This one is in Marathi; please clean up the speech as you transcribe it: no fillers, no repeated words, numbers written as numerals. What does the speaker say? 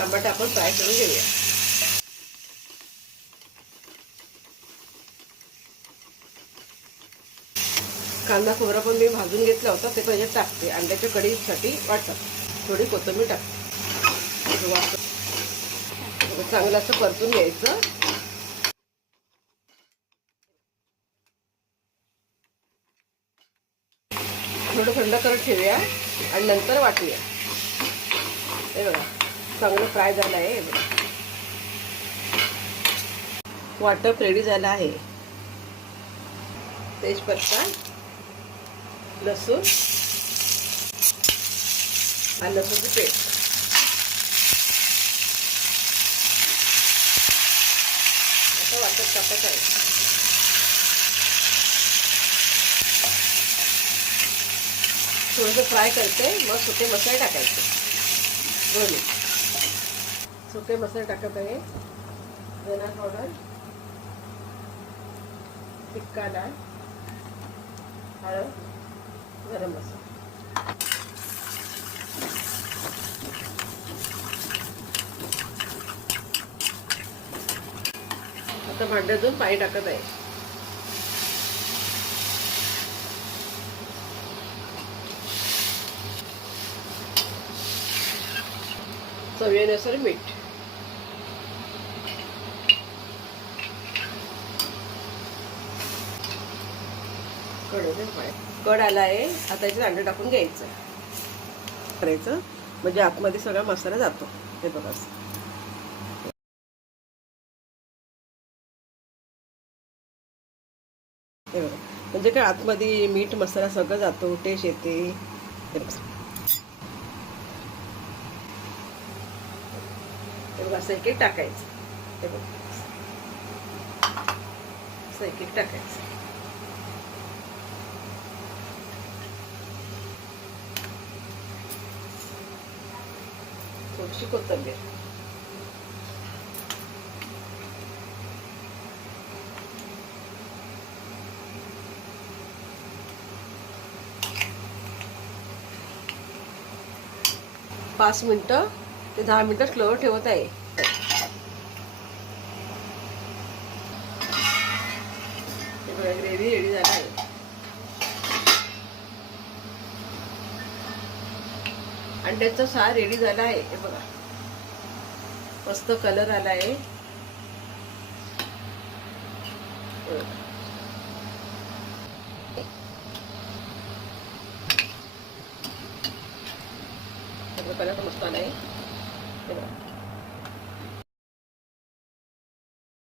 टमाटे आपण फ्राय करून घेऊया. कांदा खोबरा पण मी भाजून घेतला होता, ते पहिले टाकते. अंड्याच्या कढीसाठी वाटतात. थोडी कोथिंबीर टाकते. चांगलं असं परतून घ्यायचं. थोडं थंड करत ठेवूया आणि नंतर वाटूया. हे बघा चांगलं फ्राय झालं आहे. हे बघा वाटप रेडी झालं आहे. तेजपत्ता, लसूण आणि लसूणची पेस्ट. आता वाटप टाकायचं आहे. थोडंसं फ्राय करते, मग सुके मसाले टाकायचे. दोन्ही सुके मसाले टाकत आहे. धना पावडर, तिखा डाळ, हळद, गरम मसाला. आता भांड्यातून पाणी टाकत आहे. चवीनुसार मीठ. कड आला आहे. आता याच्यात अंडे टाकून घ्यायचं करायचं, म्हणजे आतमध्ये सगळा मसाला जातो. हे बघा हे बघा, म्हणजे काय आतमध्ये मीठ मसाला सगळं जातो, टेस्ट येते. हे बघा असं एक एक टाकायचं. हे बघा असं एक एक टाकायचं. थोडीशी कोथिंबीर. पाच मिनिटं ते 10 मिनिटं स्लोवर ठेवत आहे. ग्रेव्ही रेडी झाला आहे. अंड्याचा सार रेडी झाला आहे. हे बघा मस्त कलर आला आहे. कलर मस्त आला आहे.